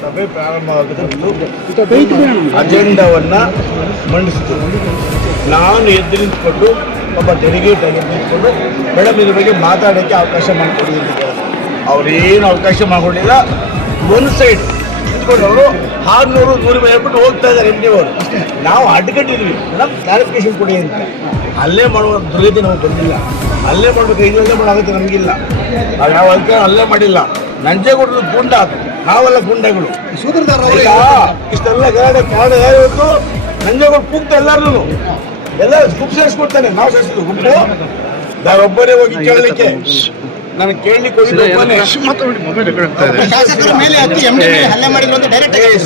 ಸಭೆ ಪ್ರಾರಂಭವಾಗುತ್ತೆ ಅಜೆಂಡಾವನ್ನು ಮಂಡಿಸಿತು. ನಾನು ಎದ್ದು ಒಬ್ಬ ಡೆಲಿಗೇಟ್ ಆಗಿ ಮೇಡಮ್ ಇದ್ರ ಬಗ್ಗೆ ಮಾತಾಡೋಕ್ಕೆ ಅವಕಾಶ ಮಾಡಿಕೊಡಿ ಅಂತ. ಅವ್ರೇನು ಅವಕಾಶ ಮಾಡಿಕೊಡಲಿಲ್ಲ. ಒಂದು ಸೈಡ್ ಅವರು ಆರುನೂರು, ನೂರು ಹೇಳ್ಬಿಟ್ಟು ಹೋಗ್ತಾ ಇದ್ದಾರೆ ಎಂ ಡಿ ಅವರು. ನಾವು ಅಡ್ಡಗಟ್ಟಿದ್ವಿ. ಮೇಡಮ್ ಕ್ಲಾರಿಫಿಕೇಶನ್ ಕೊಡಿ ಅಂತ. ಅಲ್ಲೇ ಮಾಡುವ ದುರ್ಗತಿ ನಮಗೆ ಬಂದಿಲ್ಲ. ಅಲ್ಲೇ ಮಾಡ್ಬೇಕು ಇದರಲ್ಲೇ ಮಾಡೋಕ್ಕೆ ನಮಗಿಲ್ಲ. ಯಾವ ಅಲ್ಲೇ ಮಾಡಿಲ್ಲ. ನಂಜೇಗೌಡರು ಗುಂಡ ನಾವೆಲ್ಲ ಗುಂಡಗಳು. ಇಷ್ಟೆಲ್ಲ ಗಲಾಟೆ ಕಾರಣ ಇವತ್ತು ನಂಜೇಗೌಡ ಕೂಗ್ತ ಎಲ್ಲಾರು ಎಲ್ಲ ಗುಂಪು ಸೇರಿಸ್ಕೊಡ್ತಾನೆ ನಾವು ಸೇರಿಸಿದ್ವಿ ಗುಂಪು. ನಾವೊಬ್ಬರೇ ಹೋಗಿ ಕೇಳಲಿಕ್ಕೆ. ನಾನು ಕೇಳಲಿಕ್ಕೆ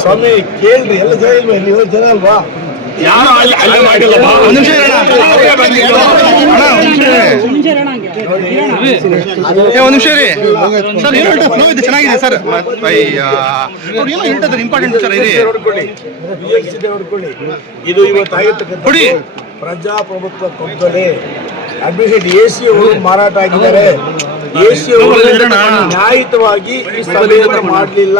ಸ್ವಾಮಿ ಕೇಳ್ರಿ ಎಲ್ಲ ಜನ ಇಲ್ವಾ? ಇಲ್ಲಿ ಏಳು ಜನ ಅಲ್ವಾ? ಯಾರು ಅಲ್ಲಿ ಅಲ್ಲಿ ಮಾಡಿಲ್ಲ ಒಂದ್ ನಿಮಿಷ ಒಂದ್ ರೀ ಸರ್ ಏನು ಫ್ಲೋ ಇದೆ ಚೆನ್ನಾಗಿದೆ ಸರ್ ಏನೋ ಹೇಳ್ತಾರೆ ಇಂಪಾರ್ಟೆಂಟ್ ಸರ್ ಇದೆ ಇದು ಕೊಡಿ. ಪ್ರಜಾಪ್ರಭುತ್ವ ಕೊಡ್ಕೊಳ್ಳಿ ಅಡ್ಮಿಷನ್ ಎ ಸಿ ಅವರು ಮಾರಾಟ ಆಗಿದ್ದಾರೆ ಎ ಸಿ ಅವರು ನ್ಯಾಯಿತವಾಗಿ ನ್ಯಾಯಯುತವಾಗಿ ಈ ಸಭೆಯನ್ನು ಮಾಡಲಿಲ್ಲ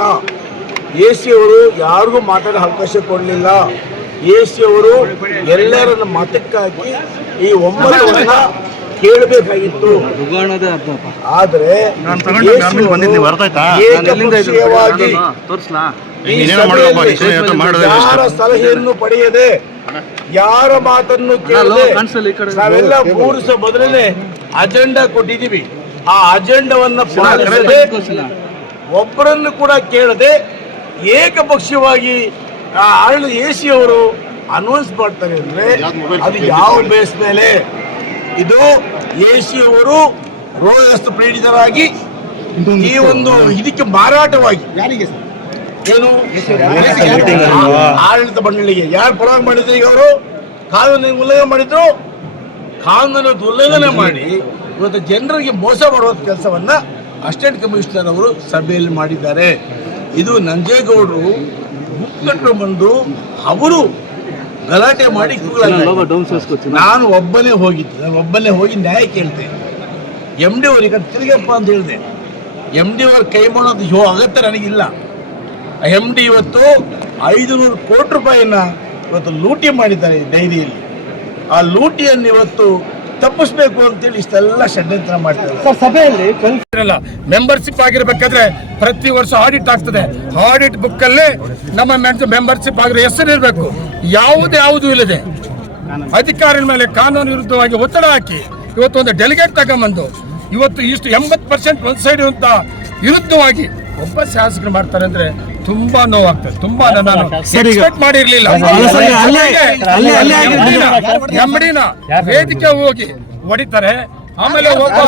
ಎ ಸಿ ಅವರು ಯಾರಿಗೂ ಮಾತಾಡೋ ಅವಕಾಶ ಕೊಡಲಿಲ್ಲ ಎ ಸಿ ಅವರು ಎಲ್ಲರನ್ನ ಮತಕ್ಕಾಗಿ ಈ ಒಮ್ಮತವನ್ನ ಕೇಳಬೇಕಾಗಿತ್ತು. ಆದ್ರೆ ಯಾರ. ಸಲಹೆಯನ್ನು ಪಡೆಯದೆ ಯಾರ ಮಾತನ್ನು ಕೇಳದೆ ನಾವೆಲ್ಲ ಮೂರು ದಿವಸ ಮೊದಲನೇ ಅಜೆಂಡಾ ಕೊಟ್ಟಿದ್ದೀವಿ. ಆ ಅಜೆಂಡವನ್ನ ಪಾಲಿಸದೆ ಒಬ್ಬರನ್ನು ಕೂಡ ಕೇಳದೆ ಏಕಪಕ್ಷೀಯವಾಗಿ ಆಳ್ ಎ ಸಿ ಅವರು ಅನೌನ್ಸ್ ಮಾಡ್ತಾರೆ ಅಂದ್ರೆ ಅದು ಯಾವ ಬೇಸ್ ಮೇಲೆ? ಇದು ಎ ಸಿ ಅವರು ರೋಗಸ್ತು ಪೀಡಿತರಾಗಿ ಈ ಒಂದು ಇದಕ್ಕೆ ಮಾರಾಟವಾಗಿ ಯಾರಿಗೆ ಏನು? ಆಡಳಿತ ಮಂಡಳಿಗೆ. ಯಾರು ಪರವಾಗಿ ಮಾಡಿದ್ರು ಈಗ ಅವರು? ಕಾನೂನು ಉಲ್ಲಂಘನೆ ಮಾಡಿದ್ರು. ಕಾನೂನು ಉಲ್ಲಂಘನೆ ಮಾಡಿ ಇವತ್ತು ಜನರಿಗೆ ಮೋಸ ಮಾಡುವ ಕೆಲಸವನ್ನ ಅಸಿಸ್ಟೆಂಟ್ ಕಮಿಷನರ್ ಅವರು ಸಭೆಯಲ್ಲಿ ಮಾಡಿದ್ದಾರೆ. ಇದು ನಂಜೇಗೌಡರು ಮುಕ್ಕಟ್ಟು ಬಂದು ಅವರು ಗಲಾಟೆ ಮಾಡಿ. ನಾನು ಒಬ್ಬನೇ ಹೋಗಿದ್ದೆ. ನಾನು ಒಬ್ಬನೇ ಹೋಗಿ ನ್ಯಾಯ ಕೇಳ್ತೆ ಎಂ ಡಿ ಅವ್ರಿಗೆ ತಿರುಗಪ್ಪ ಅಂತ ಹೇಳಿದೆ. ಎಂ ಡಿ ಅವ್ರ ಕೈ ಮಾಡೋದು ಯೋ ಅಗತ್ಯ ನನಗಿಲ್ಲ. ಎಂ ಡಿ ಇವತ್ತು ಐದು ನೂರು ಕೋಟಿ ರೂಪಾಯಿಯನ್ನ ಇವತ್ತು ಲೂಟಿ ಮಾಡಿದ್ದಾರೆ ಡೈರಿಯಲ್ಲಿ. ಆ ಲೂಟಿಯನ್ನು ಇವತ್ತು ತಪ್ಪಿಸ್ಬೇಕು ಅಂತೇಳಿ ಇಷ್ಟೆಲ್ಲ ಷಡ್ಯಂತ್ರ ಮಾಡ್ತಾರೆ. ಸಭೆಯಲ್ಲಿ ಕಲ್ತಿರಲ್ಲ ಮೆಂಬರ್ಶಿಪ್ ಆಗಿರ್ಬೇಕಾದ್ರೆ ಪ್ರತಿ ವರ್ಷ ಆಡಿಟ್ ಆಗ್ತದೆ. ಆಡಿಟ್ ಬುಕ್ ಅಲ್ಲಿ ನಮ್ಮ ಮೆಂಬರ್ಶಿಪ್ ಆಗಿರೋ ಹೆಸರು ಇರಬೇಕು. ಯಾವುದು ಯಾವುದು ಇಲ್ಲದೆ. ಅಧಿಕಾರಿಗಳ ಮೇಲೆ ಕಾನೂನು ವಿರುದ್ಧವಾಗಿ ಒತ್ತಡ ಹಾಕಿ ಇವತ್ತು ಒಂದು ಡೆಲಿಗೇಟ್ ತಗೊಂಬಂದು ಇವತ್ತು ಇಷ್ಟು ಎಂಬತ್ತು ಪರ್ಸೆಂಟ್ ಒಂದು ಸೈಡ್ ಅಂತ ವಿರುದ್ಧವಾಗಿ ಒಬ್ಬ ಶಾಸಕರು ಮಾಡ್ತಾರೆ ಅಂದ್ರೆ ತುಂಬಾ ನೋವಾಗ್ತದೆ ತುಂಬಾ ನಾನು ಎಕ್ಸ್ಪೆಕ್ಟ್ ಮಾಡಿರ್ಲಿಲ್ಲ. ಎಂಬಡಿನ ವೇದಿಕೆ ಹೋಗಿ ಹೊಡಿತಾರೆ. ಆಮೇಲೆ ಒಬ್ಬ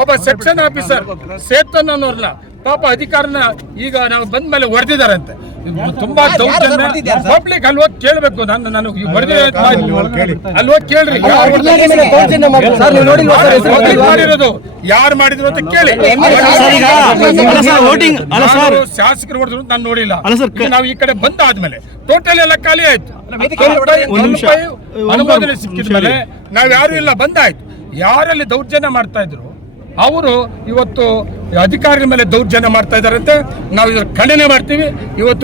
ಒಬ್ಬ ಸೆಕ್ಷನ್ ಆಫೀಸರ್ ಸೇತನ್ ಅನ್ನೋರ್ನ ಪಾಪ ಅಧಿಕಾರನ ಈಗ ನಾವು ಬಂದ ಮೇಲೆ ಹೊಡೆದಿದ್ದಾರಂತೆ. ತುಂಬಾ ದೌರ್ಜನ್ಯ. ಪಬ್ಲಿಕ್ ಅಲ್ಲಿ ಹೋಗಿ ಕೇಳ್ಬೇಕು. ನಾನು ನಾನು ಹೊಡೆದಿದ್ದಾರೆ ಅಲ್ಲಿ ಹೋಗಿ ಕೇಳ್ರಿ. ಯಾರ್ ಹೊಡ್ದಿದ್ದಾರೆ? ಸರ್ ನೀವು ನೋಡಿಲ್ವಾ ಸರ್ ಯಾರು ಮಾಡಿರೋದು ಯಾರು ಮಾಡಿದ್ರು ಅಂತ ಕೇಳಿ. ಸರ್, ಈಗ- ಅಲ್ಲ ಅಲ್ಲ ಸರ್. ನಾನು ಶಾಸಕರು ಹೊಡೆದ್ರು ನಾನು ನೋಡಿಲ್ಲ. ನಾವು ಈ ಕಡೆ ಬಂದ ಆದ್ಮೇಲೆ ಟೋಟಲ್ ಎಲ್ಲ ಖಾಲಿ ಆಯ್ತು. ಅನುಮೋದನೆ ಸಿಕ್ಕಿದ್ಮೇಲೆ ನಾವ್ ಯಾರು ಇಲ್ಲ ಬಂದಾಯ್ತು. ಯಾರಲ್ಲಿ ದೌರ್ಜನ್ಯ ಮಾಡ್ತಾ ಇದ್ರು, ಅವರು ಇವತ್ತು ಅಧಿಕಾರಿಗಳ ಮೇಲೆ ದೌರ್ಜನ್ಯ ಮಾಡ್ತಾ ಅಂತ ನಾವು ಇದ್ರ ಖಂಡನೆ ಮಾಡ್ತೀವಿ. ಇವತ್ತು